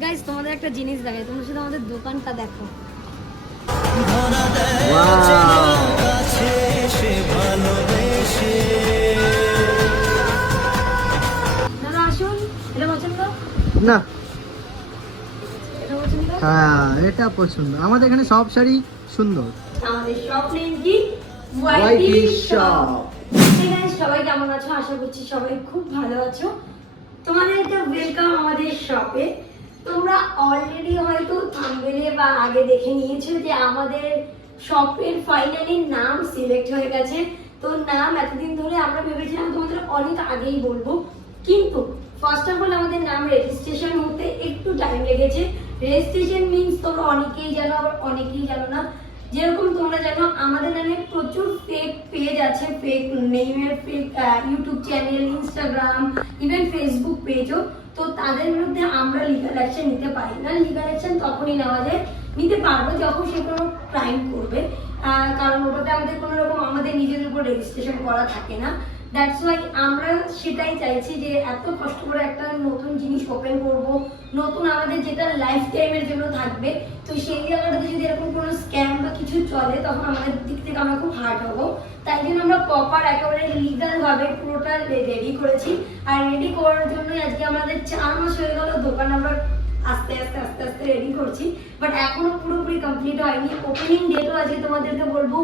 Guys তোমাদের একটা জিনিস দেখাই। তোমরা শুধু আমাদের দোকানটা দেখো। দাদা আসুন। এটা পছন্দ? না। হ্যাঁ এটা পছন্দ। আমাদের এখানে সব শাড়ি সুন্দর। আমাদের শপ নেম কি? YT Shop। সবাই কেমন আছো? আশা করছি সবাই খুব ভালো আছো। তোমাদেরকে ওয়েলকাম আমাদের শপে তোমরা অলরেডি হয়তো থাম্বনেলে বা আগে দেখে নিয়েছো যে আমাদের শপের ফাইনালি নাম সিলেক্ট হয়ে গেছে। তো নাম এতদিন ধরে আমরা ভেবেছিলাম তোমাদের অনেক আগেই বলব। কিন্তু ফার্স্ট অফ অল আমাদের নাম রেজিস্ট্রেশন হতে একটু টাইম লেগেছে। রেজিস্ট্রেশন মিন্স তোমরা অনেকেই জানো আবার অনেকেই জানো না যেরকম তোমরা জানো, আমাদের নামে প্রচুর ফেক পেজ আছে fake নেমের fake YouTube channel Instagram even Facebook পেজও তো তাদের বিরুদ্ধে আমরা লিগাল অ্যাকশন নিতে পারি না। লিগাল অ্যাকশন তখনই নেওয়া যায়, নিতে পারব যখন সে কোনো ক্রাইম করবে। কারণ ওটাতে আমাদের কোনো রকম, আমাদের নিজেদের উপর রেজিস্ট্রেশন করা থাকে না। দ্যাটস ওয়াই আমরা সেটাই চাইছি যে এত কষ্ট করে একটা নতুন জিনিস ওপেন করব, নতুন আমাদের যেটা লাইফ টাইমের জন্য থাকবে, তো সেই জায়গাটাতে যদি এরকম কোনো স্ক্যাম বা কিছু চলে, তখন আমাদের দিক থেকে আমরা খুব হার্ট হব। তাই জন্য আমরা প্রপার একেবারে লিগাল ভাবে পুরোটা রেডি করেছি। আর রেডি করার জন্যই আজকে আমাদের চার মাস হয়ে গেল দোকান আমরা আস্তে আস্তে আস্তে আস্তে রেডি করছি। বাট এখনও পুরোপুরি কমপ্লিট হয়নি। ওপেনিং ডেটও আজকে তোমাদেরকে বলব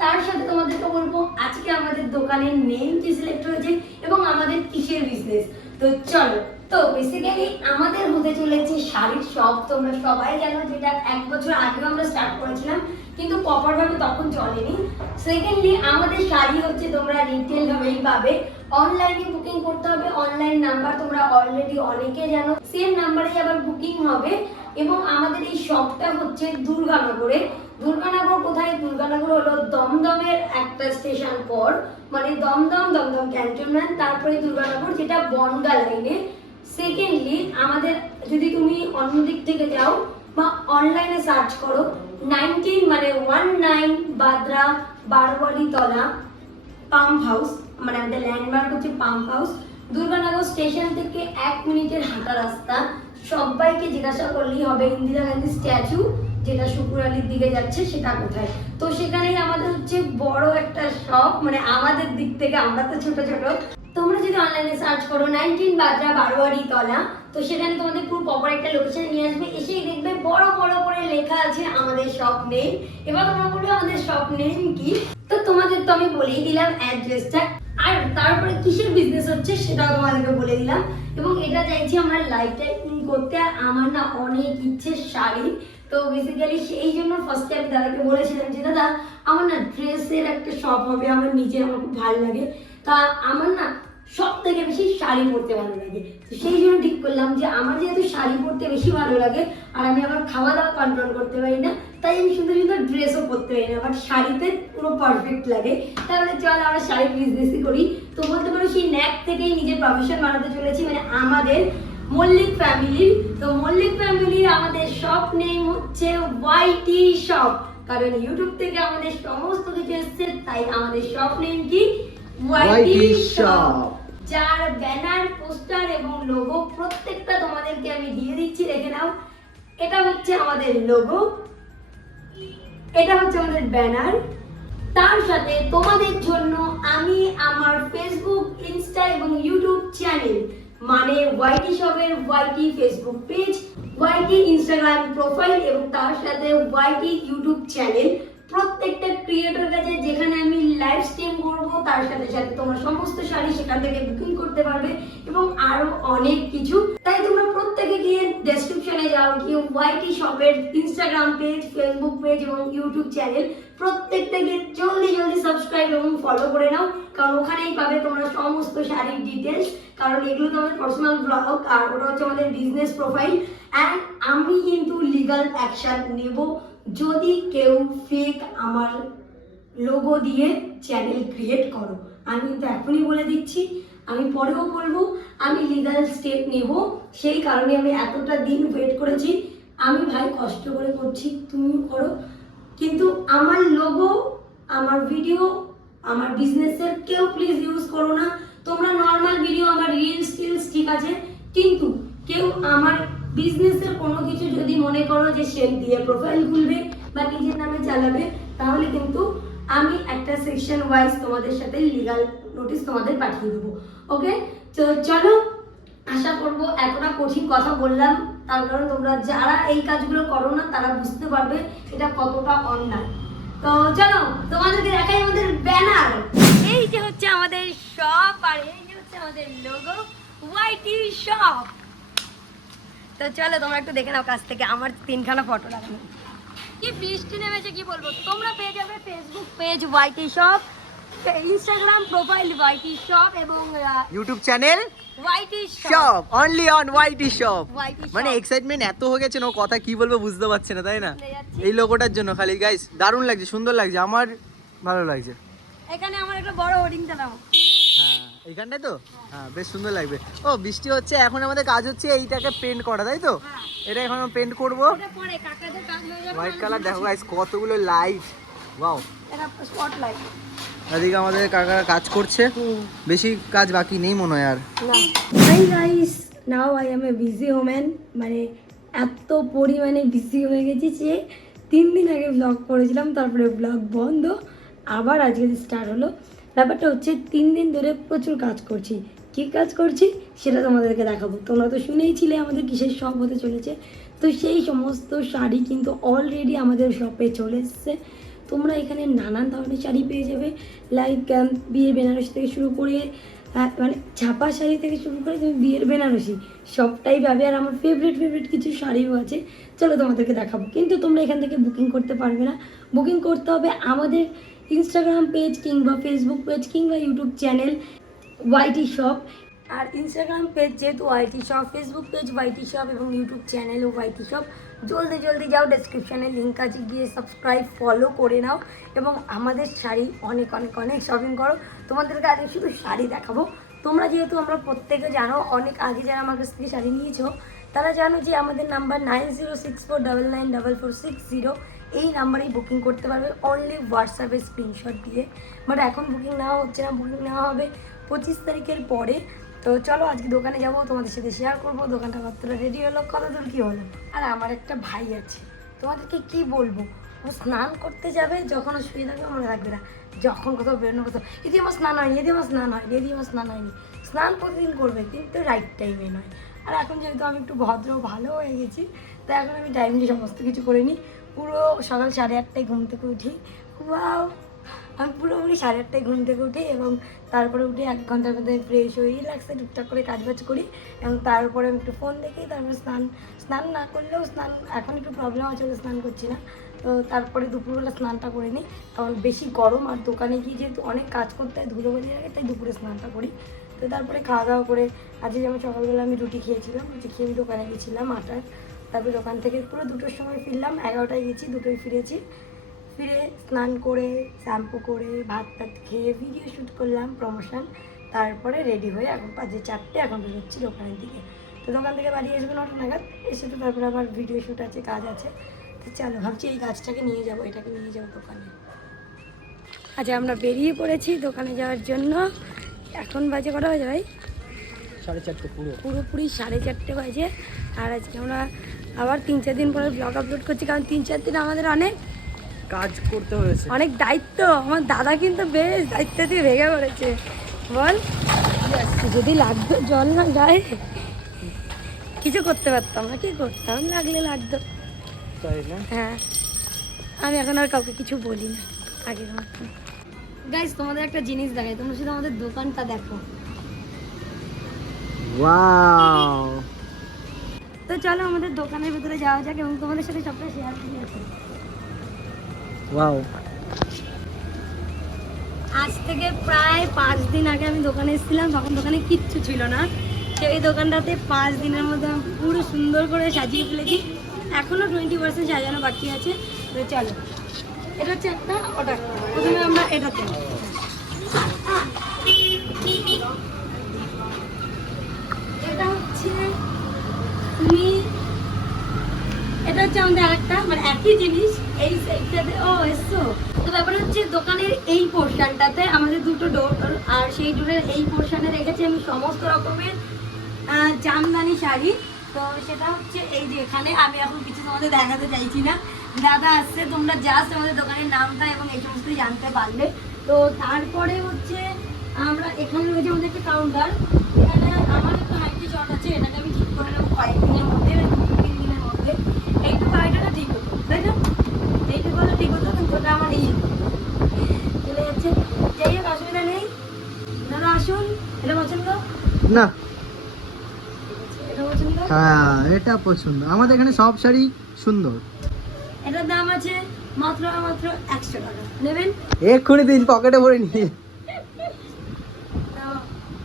তার সাথে তোমাদেরকে বলব, আজকে আমাদের দোকানের নেম কি সিলেক্ট হয়েছে এবং আমাদের কিসের বিজনেস তো চলো, তো বেসিক্যালি আমাদের হতে চলেছে শাড়ির শপ তোমরা সবাই জানো যেটা এক বছর আগেও আমরা স্টার্ট করেছিলাম, কিন্তু প্রপার ভাবে তখন চলেনি। সেকেন্ডলি আমাদের শাড়ি হচ্ছে তোমরা রিটেল ভাবেই পাবে। অনলাইনে বুকিং করতে হবে। অনলাইন নাম্বার তোমরা অলরেডি অনেকে জানো। সেম নাম্বারে আবার বুকিং হবে। এবং আমাদের এই শপটা হচ্ছে দুর্গানগরে। দুর্গানগর কোথায়? দুর্গানগর হলো দমদমের একটা স্টেশন পর মানে দমদম দমদম ক্যান্টনমেন্ট, তারপরে দুর্গানগর যেটা বনগা লাইনে সেকেন্ডলি আমাদের যদি তুমি অন্য দিক থেকে যাও, বা অনলাইনে সার্চ করো নাইনটিন মানে ওয়ান নাইন বাদ্রা বারোয়ারি তলা পাম্প হাউস মানে আমাদের ল্যান্ডমার্ক হচ্ছে পাম্প হাউস দুর্গানগর স্টেশন থেকে এক মিনিটের হাঁটা রাস্তা। সবাইকে জিজ্ঞাসা করলেই হবে, ইন্দিরা গান্ধী স্ট্যাচু যেটা শুক্রালির দিকে যাচ্ছে সেটা কোথায়? তো সেখানেই আমাদের হচ্ছে বড় একটা শপ মানে আমাদের দিক থেকে, আমরা তো ছোট ছোট। তোমরা যদি অনলাইনে সার্চ করো নাইনটিন বাদ্রা বারোয়ারি তলা, তো সেখানে তোমাদের পুরো প্রপার একটা লোকেশন নিয়ে আসবে। এসেই দেখবে বড় বড় করে লেখা আছে আমাদের শপ নেম এবার তোমরা বলবে আমাদের শপ নেম কি? তো তোমাদের তো আমি বলেই দিলাম অ্যাড্রেসটা আর তারপরে কিসের বিজনেস হচ্ছে সেটাও তোমাদেরকে বলে দিলাম। এবং এটা চাইছি আমরা লাইফ টাইম করতে আর আমার না অনেক ইচ্ছে শাড়ি। তো বেসিক্যালি সেই জন্য ফার্স্টে আমি দাদাকে বলেছিলাম যে, দাদা, আমার না ড্রেসের একটা শপ হবে, আমার নিজের, আমার খুব ভালো লাগে। তা আমার না সব থেকে বেশি শাড়ি পরতে ভালো লাগে। তো সেই জন্য ঠিক করলাম যে, আমার যেহেতু শাড়ি পরতে বেশি ভালো লাগে, আর আমি আমার খাওয়া দাওয়া কন্ট্রোল করতে পারি না, তাই আমি সুন্দর সুন্দর ড্রেসও পরতে পারি না বাট শাড়িতে পুরো পারফেক্ট লাগে। তাহলে চল আমরা শাড়ি বিজনেসই করি। তো বলতে পারো সেই ন্যাক থেকেই নিজের প্রফেশন বানাতে চলেছি মানে আমাদের মল্লিক ফ্যামিলির তো মল্লিক ফ্যামিলির আমাদের শপ নেম হচ্ছে ওয়াইটি শপ কারণ ইউটিউব থেকে আমাদের সমস্ত কিছু এসছে তাই আমাদের শপ নেম কি? ওয়াইটি শপ যার ব্যানার পোস্টার এবং লোগো প্রত্যেকটা তোমাদেরকে আমি দিয়ে দিচ্ছি দেখে নাও। এটা হচ্ছে আমাদের লোগো এটা হচ্ছে আমাদের ব্যানার তার সাথে তোমাদের জন্য আমি আমার ফেসবুক ইনস্টা এবং ইউটিউব চ্যানেল মানে ওয়াইটি শপের YT Facebook page YT Instagram profile এবং তার সাথে ওয়াইটি ইউটিউব চ্যানেল প্রত্যেকটা ক্রিয়েটর কাছে যেখানে আমি লাইভ স্ট্রিম করব, তার সাথে সাথে তোমরা সমস্ত শাড়ি সেখান থেকে বুকিং করতে পারবে এবং আরও অনেক কিছু। তাই তোমরা প্রত্যেকে গিয়ে ডেসক্রিপশনে যাও, গিয়ে ওয়াইটি শপের ইনস্টাগ্রাম পেজ ফেসবুক পেজ এবং ইউটিউব চ্যানেল প্রত্যেকটা গিয়ে জলদি জলদি সাবস্ক্রাইব এবং ফলো করে নাও। কারণ ওখানেই পাবে তোমরা সমস্ত শাড়ির ডিটেলস কারণ এগুলো তোমাদের পার্সোনাল ব্লগ আর ওটা হচ্ছে আমাদের বিজনেস প্রোফাইল অ্যান্ড আমি কিন্তু লিগাল অ্যাকশন নেব। যদি কেউ ফেক আমার লোগো দিয়ে চ্যানেল ক্রিয়েট করো, আমি কিন্তু এখনই বলে দিচ্ছি। আমি পরেও বলব, আমি লিগাল স্টেপ নেব। সেই কারণে আমি এতটা দিন ওয়েট করেছি। আমি ভাই কষ্ট করে করছি তুমি করো। কিন্তু আমার লোগো আমার ভিডিও আমার বিজনেসের কেউ প্লিজ ইউজ করো না। তোমরা নর্মাল ভিডিও আমার রিলস টিলস ঠিক আছে। কিন্তু কেউ আমার বিজনেসের কোনো কিছু যদি মনে করো যে সেল দিয়ে প্রোফাইল খুলবে বা নিজের নামে চালাবে, তাহলে কিন্তু আমি একটা সেকশন ওয়াইজ তোমাদের সাথে লিগাল নোটিশ তোমাদের পাঠিয়ে দেবো ওকে তো চলো, আশা করব এতটা কঠিন কথা বললাম, তার কারণ তোমরা যারা এই কাজগুলো করো না, তারা বুঝতে পারবে এটা কতটা অন্যায়। তো চলো, তোমাদেরকে দেখাই আমাদের ব্যানার এই যে হচ্ছে আমাদের শপ আর এই যে হচ্ছে আমাদের লোগো ওয়াইটি শপ তো চলো, তোমরা একটু দেখে নাও কাছ থেকে আমার তিনখানা ফটো লাগানো কি বৃষ্টি নেমেছে কি বলব? তোমরা পেয়ে যাবে Facebook page YT shop Instagram profile YT shop এবং YouTube channel YT shop only on YT shop মানে এক্সাইটমেন্ট এত হয়ে গেছে না কথা কি বলব বুঝতে পারছে না তাই না। এই লোগোটার জন্য খালি গাইস দারুণ লাগছে সুন্দর লাগছে আমার ভালো লাগছে। এখানে আমার একটা বড় হোর্ডিং চালাবো হ্যাঁ তো? হ্যাঁ বেশ সুন্দর লাগবে। ও বৃষ্টি হচ্ছে এখন আমাদের কাজ হচ্ছে এইটাকে পেন্ট করা তাই তো? এটা এখন পেন্ট করব। এটা পরে কাকাদের কাজ হয়ে যাবে হোয়াইট কালার দেখো গাইস কতগুলো লাইট ওয়াও এটা স্পট লাইট এদিকে আমাদের কাকারা কাজ করছে। বেশি কাজ বাকি নেই মনে হয় আর। Hi guys now I am a busy woman মানে এত পরিমাণে বিজি হয়ে গেছি যে তিন দিন আগে ব্লগ করেছিলাম তারপরে ব্লগ বন্ধ আবার আজকে স্টার্ট হলো। ব্যাপারটা হচ্ছে তিন দিন ধরে প্রচুর কাজ করছি। কী কাজ করছি? সেটা তোমাদেরকে দেখাবো। তোমরা তো শুনেইছিলে আমাদের কিসের শপ হতে চলেছে। তো সেই সমস্ত শাড়ি কিন্তু অলরেডি আমাদের শপে চলে এসছে। তোমরা এখানে নানান ধরনের শাড়ি পেয়ে যাবে। লাইক বিয়ের বেনারসি থেকে শুরু করে মানে ছাপা শাড়ি থেকে শুরু করে তুমি বিয়ের বেনারসি, সবটাই পাবে। আর আমার ফেভারিট ফেভারিট কিছু শাড়িও আছে। চলো তোমাদেরকে দেখাবো। কিন্তু তোমরা এখান থেকে বুকিং করতে পারবে না। বুকিং করতে হবে আমাদের ইনস্টাগ্রাম পেজ কিংবা ফেসবুক পেজ কিংবা ইউটিউব চ্যানেল ওয়াইটি শপ আর ইনস্টাগ্রাম পেজ যেহেতু YT shop Facebook page YT shop এবং ইউটিউব চ্যানেল ওয়াইটি শপ জলদি জলদি যাও ডেসক্রিপশানে লিঙ্ক আছে, গিয়ে সাবস্ক্রাইব ফলো করে নাও এবং আমাদের শাড়ি অনেক অনেক অনেক শপিং করো। তোমাদেরকে আজকে শুধু শাড়ি দেখাবো। তোমরা যেহেতু আমরা প্রত্যেকে জানো, অনেক আগে যারা আমার কাছ থেকে শাড়ি নিয়েছো, তারা জানো যে আমাদের number nine zero six four double nine double four six zero এই নাম্বারেই বুকিং করতে পারবে। অনলি হোয়াটসঅ্যাপে স্ক্রিনশট দিয়ে। বাট এখন বুকিং নেওয়া হচ্ছে না। বুকিং নেওয়া হবে পঁচিশ তারিখের পরে। তো চলো আজকে দোকানে যাব। তোমাদের সাথে শেয়ার করব। দোকানটা কতটা রেডি হলো কত দূর কী হলো। আর আমার একটা ভাই আছে। তোমাদেরকে কি বলব? ও স্নান করতে যাবে যখন ও শুয়ে থাকবে, মনে থাকবে না। যখন কোথাও বেরোনো, কোথাও। এদি আমার স্নান হয়নি এদি আমার স্নান হয়নি এদি আমার স্নান হয়নি। স্নান প্রতিদিন করবে, কিন্তু রাইট টাইমে নয়। আর এখন যেহেতু আমি একটু ভদ্র, ভালো হয়ে গেছি, তো এখন আমি টাইমলি সমস্ত কিছু করে নিই। পুরো সকাল সাড়ে আটটায় ঘুম থেকে উঠি। ওয়াও! আমি পুরোপুরি সাড়ে আটটায় ঘুম থেকে উঠি এবং তারপরে উঠে এক ঘণ্টার মধ্যে ফ্রেশ হয়ে রিল্যাক্সে টুকটাক করে কাজ বাজ করি এবং তারপরে আমি একটু ফোন দেখি, তারপরে স্নান স্নান না করলেও স্নান, এখন একটু প্রবলেম আছে স্নান করছি না। তো তারপরে দুপুরবেলা স্নানটা করে নিই। কারণ বেশি গরম আর দোকানে গিয়ে যেহেতু অনেক কাজ করতে হয় ধুলো বেরিয়ে লাগে তাই দুপুরে স্নানটা করি। তো তারপরে খাওয়া দাওয়া করে, আজকে যেমন সকালবেলা আমি রুটি খেয়েছিলাম, রুটি খেয়ে আমি দোকানে গেছিলাম আটার। তারপরে দোকান থেকে পুরো দুটোর সময় ফিরলাম এগারোটায় গেছি দুটোই ফিরেছি। ফিরে স্নান করে শ্যাম্পু করে ভাত টাত খেয়ে ভিডিও শ্যুট করলাম প্রমোশন তারপরে রেডি হয়ে এখন বাজে চারটে এখন বেরোচ্ছি দোকানের দিকে। তো দোকান থেকে বাড়ি আসব নটা নাগাদ এসে তো তারপরে আবার ভিডিও শ্যুট আছে কাজ আছে। তো চলো ভাবছি এই গাছটাকে নিয়ে যাব এটাকে নিয়ে যাব দোকানে। আচ্ছা আমরা বেরিয়ে পড়েছি দোকানে যাওয়ার জন্য। এখন বাজে কটা বাজে ভাই? সাড়ে চারটে পুরো। পুরোপুরি সাড়ে চারটে বাজে। আর আজকে আমরা আবার তিন চার দিন পরে ব্লগ আপলোড করছি কারণ তিন চার দিন আমাদের অনেক কাজ করতে হয়েছে। অনেক দায়িত্ব। আমার দাদা কিন্তু বেশ দায়িত্ব দিয়ে ভেঙে পড়েছে। বল যদি লাগতো জল না গায়ে কিছু করতে পারতাম না। কি করতাম? লাগলে লাগতো। তাই না? হ্যাঁ। আমি এখন আর কাউকে কিছু বলি না আগের মতো। গাইজ তোমাদের একটা জিনিস দেখাই। তোমরা শুধু আমাদের দোকানটা দেখো। ওয়াও তো চলো আমাদের দোকানের ভিতরে যাওয়া যাক এবং তোমাদের সাথে সবটা শেয়ার করি ওয়াও আজ থেকে প্রায় পাঁচ দিন আগে আমি দোকানে এসেছিলাম তখন দোকানে কিচ্ছু ছিল না। সেই দোকানটাতে পাঁচ দিনের মধ্যে আমি পুরো সুন্দর করে সাজিয়ে ফেলেছি। এখনও টোয়েন্টি পার্সেন্ট সাজানো বাকি আছে। তো চলো এটা হচ্ছে একটা ওটা একটা। প্রথমে আমরা এটাতে এটা হচ্ছে তুমি এটা হচ্ছে আমাদের আরেকটা মানে একই জিনিস, এই সাইডটাতে ও এসছো তো ব্যাপার হচ্ছে দোকানের এই পোর্শনটাতে আমাদের দুটো ডোর আর সেই ডোরের এই পোর্শনে রেখেছি আমি সমস্ত রকমের জামদানি শাড়ি। তো সেটা হচ্ছে এই যে এখানে, আমি এখন কিছু তোমাদের দেখাতে চাইছি না। দাদা আসছে, তোমরা জাস্ট আমাদের দোকানের নামটা এবং এই সমস্ত জানতে পারলে। তো তারপরে হচ্ছে আমরা এখানে রয়েছে আমাদের একটা কাউন্টার এখানে আমার একটা হাইটি শট আছে এটাকে আমি ঠিক করে নেব কয়েকদিনের মধ্যে দু তিন দিনের মধ্যে এইটুকু হাইটটা ঠিক হতো তাই না এইটুকু হলে ঠিক হতো কিন্তু ওটা আমার এই চলে যাচ্ছে যাই হোক অসুবিধা নেই দাদা আসুন এটা পছন্দ না। হ্যাঁ এটা পছন্দ। আমাদের এখানে সব শাড়ি সুন্দর। এটার দাম আছে মাত্র মাত্র একশো টাকা। নেবেন? এক্ষুনি দিন পকেটে ভরে নিয়ে।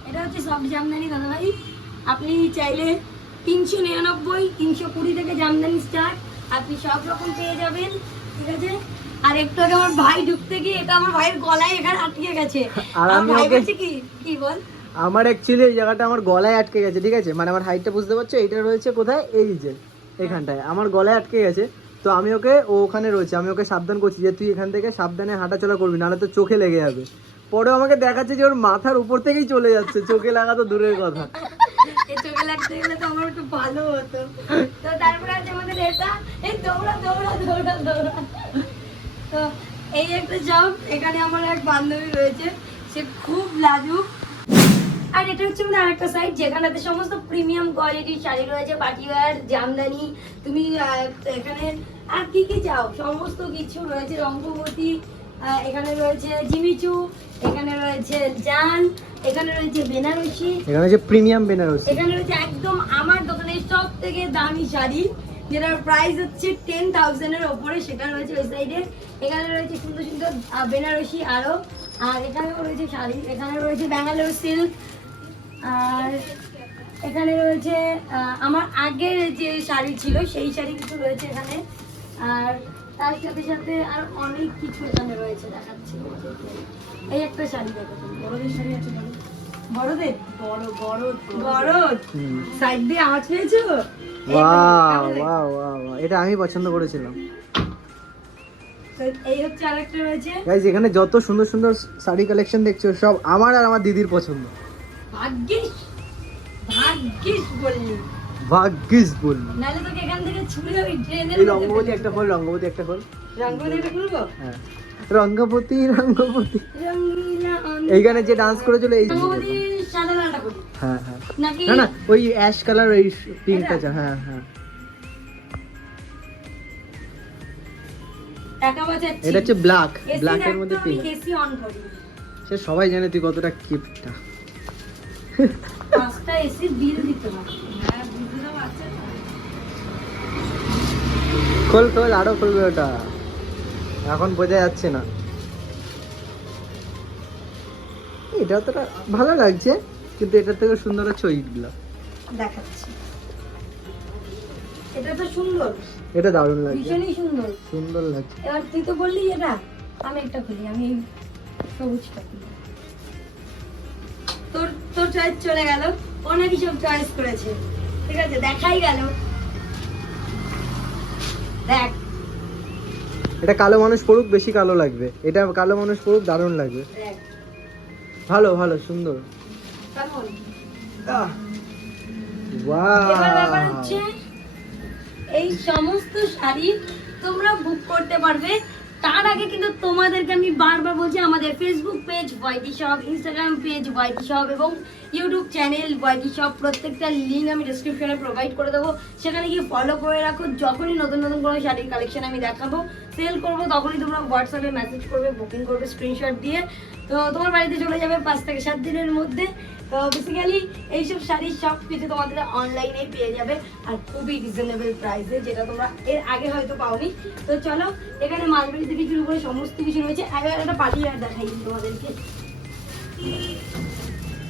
এটা হচ্ছে সব জামদানি দাদা ভাই আপনি চাইলে তিনশো নিরানব্বই তিনশো কুড়ি থেকে জামদানি স্টার্ট আপনি সব রকম পেয়ে যাবেন ঠিক আছে? আর একটু আগে আমার ভাই ঢুকতে গিয়ে এটা আমার ভাইয়ের গলায় এখানে আটকে গেছে। আর আমি কি কি বল? আমার অ্যাকচুয়ালি এই জায়গাটা আমার গলায় আটকে গেছে, ঠিক আছে? মানে আমার হাইটটা বুঝতে পারছ? এটা রয়েছে কোথায়? এই যে, এখানটায়। আমার গলায় আটকে গেছে। তো আমি ওকে, ও ওখানে রয়েছে। আমি ওকে সাবধান করছি যে তুই এখান থেকে সাবধানে হাঁটাচলা করবি, নাহলে তো চোখে লেগে যাবে। পরে আমাকে দেখাচ্ছে যে ওর মাথার উপর থেকেই চলে যাচ্ছে। চোখে লাগা তো দূরের কথা। এই একটা এখানে আমার এক বান্ধবী রয়েছে। সে খুব লাজুক। আর এটা হচ্ছে আমাদের আরেকটা সাইড যেখানেতে সমস্ত প্রিমিয়াম কোয়ালিটির শাড়ি রয়েছে পাটিওয়ার জামদানি তুমি এখানে আর কি কি চাও? সমস্ত কিছু রয়েছে রঙ্গবতী এখানে রয়েছে জিমিচু এখানে রয়েছে জান এখানে রয়েছে বেনারসি এখানে যে প্রিমিয়াম বেনারসি। এখানে রয়েছে একদম আমার দোকানের সব থেকে দামি শাড়ি যেটার প্রাইস হচ্ছে টেন থাউজেন্ডের ওপরে সেটা রয়েছে ওই সাইডে এখানে রয়েছে সুন্দর সুন্দর বেনারসি আরও আর এখানেও রয়েছে শাড়ি এখানে রয়েছে ব্যাঙ্গালোর সিল্ক আর এখানে রয়েছে আমার আগের যে শাড়ি ছিল সেই শাড়ি কিছু রয়েছে এখানে। আর তার সাথে সাথে আর অনেক কিছু এখানে রয়েছে দেখাচ্ছি। এই একটা শাড়ি দেখো বড়দের শাড়ি আছে বড়। বড়দের? বড় বড় বড়। সাইড দিয়ে আওয়াজ পেয়েছ? এটা আমি পছন্দ করেছিলাম। এই হচ্ছে আরেকটা রয়েছে। গাইজ এখানে যত সুন্দর সুন্দর শাড়ি কালেকশন দেখছ সব আমার আর আমার দিদির পছন্দ। ভাগ্যিস। ভাগ্যিস বললি। ভাগ্যিস বললি। নাহলে তোকে এখান থেকে ছুড়ে ওই ট্রেনের এই রঙ্গবতী একটা খোল রঙ্গবতী একটা খোল। রঙ্গবতী এটা খুলবো? হ্যাঁ। রঙ্গিলা অন- এইখানে যে ডান্স করেছিল এই হ্যাঁ হ্যাঁ। না না ওই অ্যাশ কালার ওই পিঙ্কটা? হ্যাঁ হ্যাঁ। এটা হচ্ছে ব্ল্যাক AC ব্ল্যাকের মধ্যে পিঙ্ক সে সবাই জানে তুই কতটা কিপটা পাঁচটা এসি বিল দিতে হ্যাঁ তো তো। খোল খোল আরও খুলবে ওটা। এখন বোঝা যাচ্ছে না। এটা অতটা ভালো লাগছে কিন্তু এটার থেকে সুন্দর হচ্ছে ওইগুলো। দেখাচ্ছি। এটা তো সুন্দর। এটা দারুণ লাগছে। ভীষণই সুন্দর। সুন্দর লাগছে। এবার তুই তো বললি এটা আমি একটা খুলি আমি সবুজটা খুলি। তোর তোর চয়েস চলে গেল। ও নাকি সব চয়েস করেছে। ঠিক আছে? দেখাই গেল। দেখ। এটা কালো মানুষ পড়ুক বেশি কালো লাগবে। এটা কালো মানুষ পড়ুক দারুণ লাগবে। ভালো ভালো সুন্দর। এই সমস্ত শাড়ি তোমরা বুক করতে পারবে। তার আগে কিন্তু তোমাদেরকে আমি বারবার বলছি, আমাদের Facebook page YT shop Instagram page YT shop এবং ইউটিউব চ্যানেল ওয়াইটি শপ প্রত্যেকটা লিঙ্ক আমি ডিসক্রিপশনে প্রোভাইড করে দেবো। সেখানে গিয়ে ফলো করে রাখো, যখনই নতুন নতুন কোনো শাড়ির কালেকশন আমি দেখাবো সেল করব, তখনই তোমরা হোয়াটসঅ্যাপে মেসেজ করবে বুকিং করবে স্ক্রিনশট দিয়ে। তো তোমার বাড়িতে চলে যাবে পাঁচ থেকে সাত দিনের মধ্যে। তো বেসিক্যালি এইসব শাড়ির সব কিছু তোমাদের অনলাইনে পেয়ে যাবে আর খুবই রিজনেবল প্রাইসে যেটা তোমরা এর আগে হয়তো পাওনি। তো চলো এখানে থেকে শুরু করে সমস্ত কিছু রয়েছে। একটা আর দেখাই তোমাদেরকে।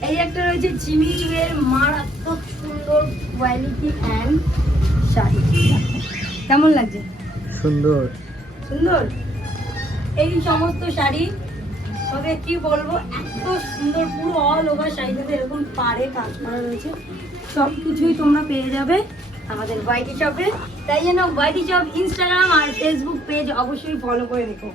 এই একটা রয়েছে জিমি চুয়ের মারাত্মক সুন্দর কোয়ালিটি অ্যান্ড শাড়ি। কেমন লাগছে? সুন্দর। সুন্দর? এই সমস্ত শাড়ি তবে কি বলব এত সুন্দর পুরো অল ওভার শাড়িটাতে এরকম পাড়ে কাজ করা রয়েছে। সব কিছুই তোমরা পেয়ে যাবে আমাদের ওয়াইটি শপে তাই জন্য ওয়াইটি শপ ইনস্টাগ্রাম আর ফেসবুক পেজ অবশ্যই ফলো করে রেখো।